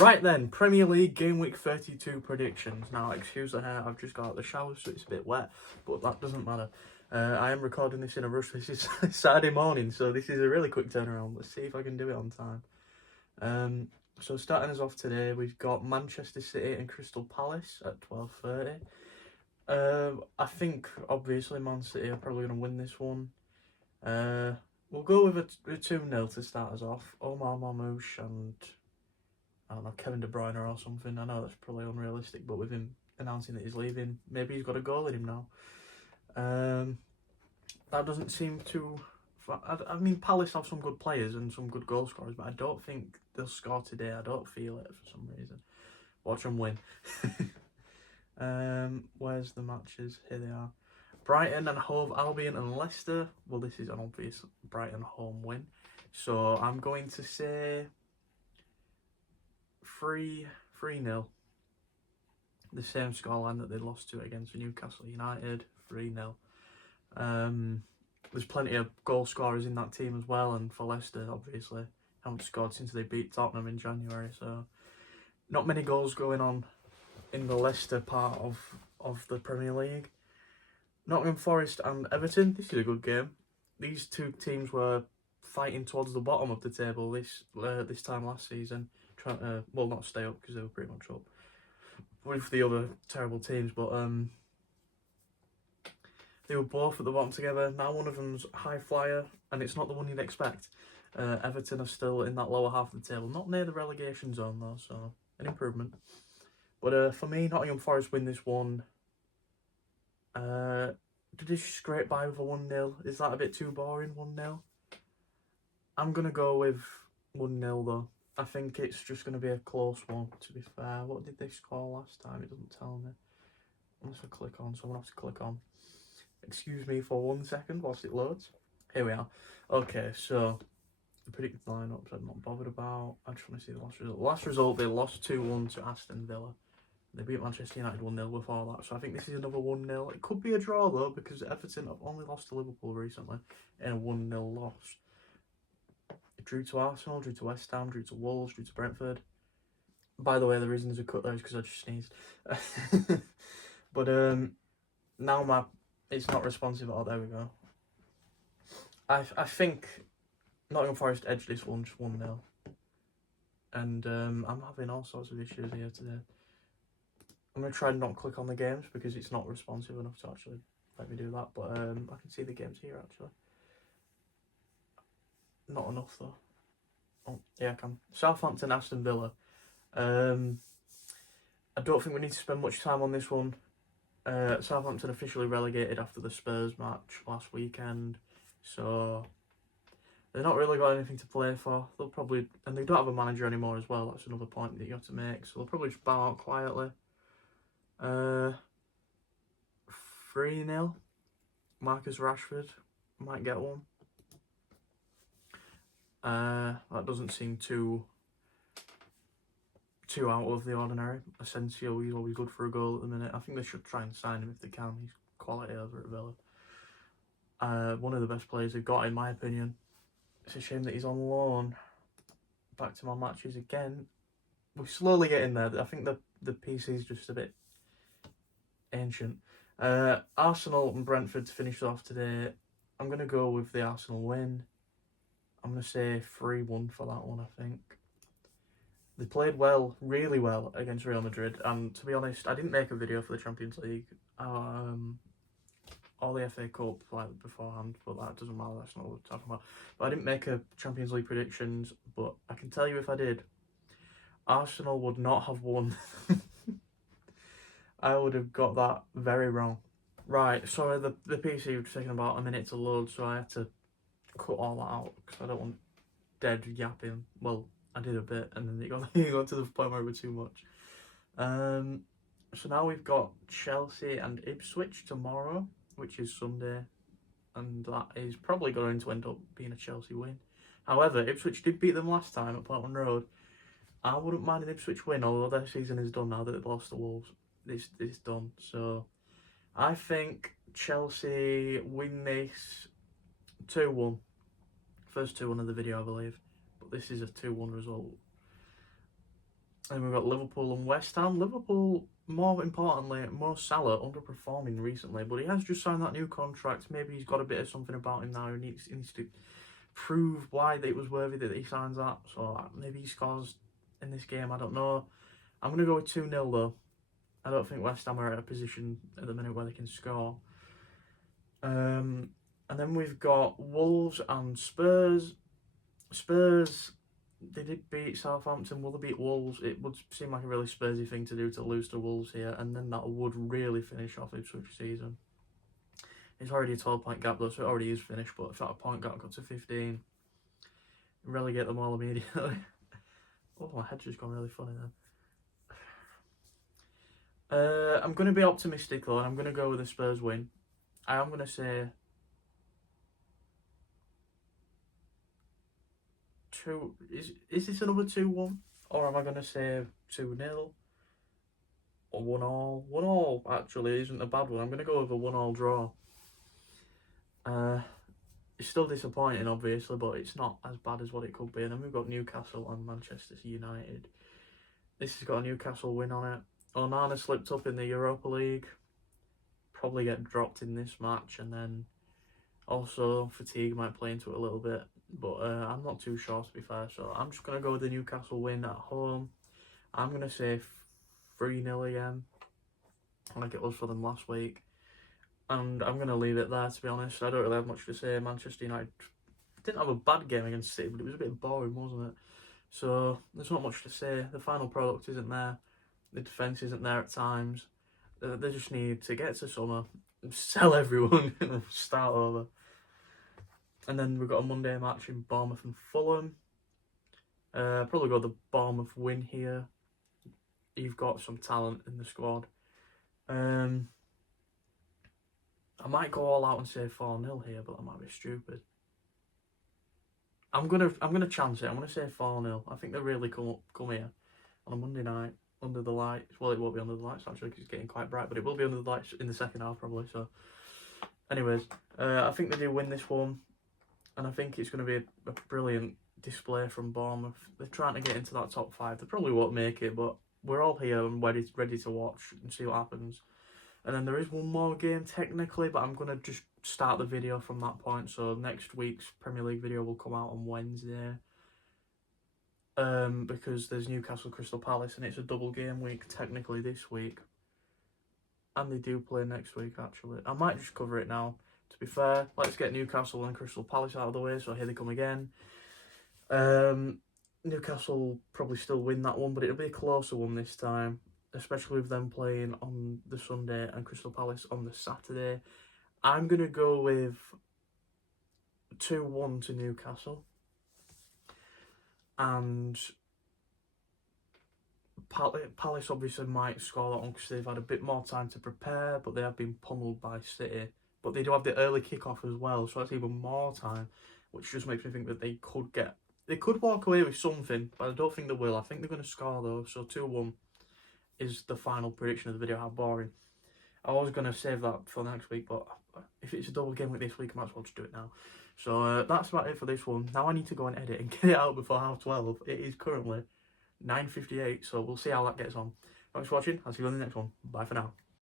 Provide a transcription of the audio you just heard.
Right then, Premier League Game Week 32 predictions. Now, excuse the hair, I've just got out of the shower, so it's a bit wet, but that doesn't matter. I am recording this in a rush. This is Saturday morning, so this is a really quick turnaround. Let's see if I can do it on time. So starting us off today, we've got Manchester City and Crystal Palace at 12:30. I think, obviously, Man City are probably going to win this one. We'll go with a 2-0 to start us off. Omar Marmoush and I don't know, Kevin De Bruyne or something. I know that's probably unrealistic, but with him announcing that he's leaving, maybe he's got a goal in him now. That doesn't seem to... I mean, Palace have some good players and some good goal scorers, but I don't think they'll score today. I don't feel it for some reason. Watch them win. Where's the matches? Here they are. Brighton and Hove Albion and Leicester. Well, this is an obvious Brighton home win. So I'm going to say 3-0. The same scoreline that they lost to against Newcastle United, 3-0. There's plenty of goal scorers in that team as well, and for Leicester, obviously, haven't scored since they beat Tottenham in January, so not many goals going on in the Leicester part of the Premier League. Nottingham Forest and Everton, this is a good game. These two teams were fighting towards the bottom of the table this time last season, trying to, well, not stay up because they were pretty much up with the other terrible teams, but they were both at the bottom together. Now one of them's high flyer, and it's not the one you'd expect. Everton are still in that lower half of the table, not near the relegation zone though, so an improvement. But for me, Nottingham Forest win this one. Did they scrape by with a 1-0? Is that a bit too boring, 1-0? I'm going to go with 1-0 though. I think it's just going to be a close one, to be fair. What did they score last time? It doesn't tell me. Unless I click on, so I'm going to have to click on. Excuse me for 1 second whilst it loads. Here we are. Okay, so the predicted lineups I'm not bothered about. I just want to see the last result. The last result, they lost 2-1 to Aston Villa. They beat Manchester United 1-0 before that, so I think this is another 1-0. It could be a draw though, because Everton have only lost to Liverpool recently in a 1-0 loss. It drew to Arsenal, drew to West Ham, drew to Wolves, drew to Brentford. By the way, the reason there's a cut there is because I just sneezed. But now it's not responsive at all. There we go. I think Nottingham Forest edged this one just 1-0. And I'm having all sorts of issues here today. I'm going to try and not click on the games because it's not responsive enough to actually let me do that. But I can see the games here actually. Not enough though. Oh, yeah, I can. Southampton, Aston Villa. I don't think we need to spend much time on this one. Southampton officially relegated after the Spurs match last weekend. So they've not really got anything to play for. They'll probably, and they don't have a manager anymore as well. That's another point that you have to make. So they'll probably just bow out quietly. 3-0. Marcus Rashford might get one. That doesn't seem too out of the ordinary. Asensio, he's always good for a goal at the minute. I think they should try and sign him if they can. He's quality over at Villa. One of the best players they've got, in my opinion. It's a shame that he's on loan. Back to my matches again. We're slowly getting there. I think the PC's just a bit ancient. Arsenal and Brentford to finish off today. I'm going to go with the Arsenal win. I'm going to say 3-1 for that one, I think. They played well, really well, against Real Madrid. And to be honest, I didn't make a video for the Champions League or the FA Cup like beforehand, but that doesn't matter, that's not what we're talking about. But I didn't make a Champions League predictions, but I can tell you if I did, Arsenal would not have won. I would have got that very wrong. Right, sorry, the PC was taking about a minute to load, so I had to cut all that out because I don't want dead yapping. Well, I did a bit, and then it got to the point where it was too much. So now we've got Chelsea and Ipswich tomorrow, which is Sunday, and that is probably going to end up being a Chelsea win. However, Ipswich did beat them last time at Portland Road. I wouldn't mind an Ipswich win, although their season is done now that they've lost to Wolves. It's done. So I think Chelsea win this 2-1. First 2-1 of the video, I believe. But this is a 2-1 result. And we've got Liverpool and West Ham. Liverpool, more importantly, Mo Salah underperforming recently, but he has just signed that new contract. Maybe he's got a bit of something about him now. He needs to prove why that it was worthy that he signs that. So maybe he scores in this game. I don't know. I'm going to go with 2-0 though. I don't think West Ham are at a position at the minute where they can score. And then we've got Wolves and Spurs. Spurs, they did beat Southampton. Will they beat Wolves? It would seem like a really Spursy thing to do to lose to Wolves here, and then that would really finish off Ipswich season. It's already a 12-point gap though, so it already is finished, but if that point gap got to 15, relegate them all immediately. Oh, my head's just gone really funny then. I'm going to be optimistic though, and I'm going to go with a Spurs win. I am going to say 2. Is this another 2-1? Or am I going to say 2-0? Or 1-1? 1-1 actually isn't a bad one. I'm going to go with a 1-1 draw. It's still disappointing, obviously, but it's not as bad as what it could be. And then we've got Newcastle and Manchester United. This has got a Newcastle win on it. Onana slipped up in the Europa League. Probably get dropped in this match, and then also fatigue might play into it a little bit. But I'm not too sure, to be fair. So I'm just going to go with the Newcastle win at home. I'm going to say 3-0 again, like it was for them last week. And I'm going to leave it there, to be honest. I don't really have much to say. Manchester United didn't have a bad game against City, but it was a bit boring, wasn't it? So there's not much to say. The final product isn't there. The defence isn't there at times. They just need to get to summer, sell everyone, and start over. And then we've got a Monday match in Bournemouth and Fulham. Probably got the Bournemouth win here. You've got some talent in the squad. I might go all out and say 4-0 here, but that might be stupid. I'm gonna chance it. I'm gonna say 4-0. I think they really come here on a Monday night under the lights. Well, it won't be under the lights actually because it's getting quite bright, but it will be under the lights in the second half probably. So, anyways, I think they do win this one, and I think it's going to be a brilliant display from Bournemouth. They're trying to get into that top 5. They probably won't make it, but we're all here and ready to watch and see what happens. And then there is one more game technically, but I'm going to just start the video from that point. So next week's Premier League video will come out on Wednesday. Because there's Newcastle Crystal Palace and it's a double game week technically this week. And they do play next week actually. I might just cover it now. To be fair, let's get Newcastle and Crystal Palace out of the way. So here they come again. Newcastle probably still win that one, but it'll be a closer one this time, especially with them playing on the Sunday and Crystal Palace on the Saturday. I'm going to go with 2-1 to Newcastle. And Palace obviously might score that one because they've had a bit more time to prepare, but they have been pummeled by City. But they do have the early kick-off as well, so that's even more time, which just makes me think that they could walk away with something, but I don't think they will. I think they're going to score though, so 2-1 is the final prediction of the video. How boring. I was going to save that for next week, but if it's a double game like this week, I might as well just do it now. So that's about it for this one. Now I need to go and edit and get it out before 12:30. It is currently 9:58, so we'll see how that gets on. Thanks for watching. I'll see you on the next one. Bye for now.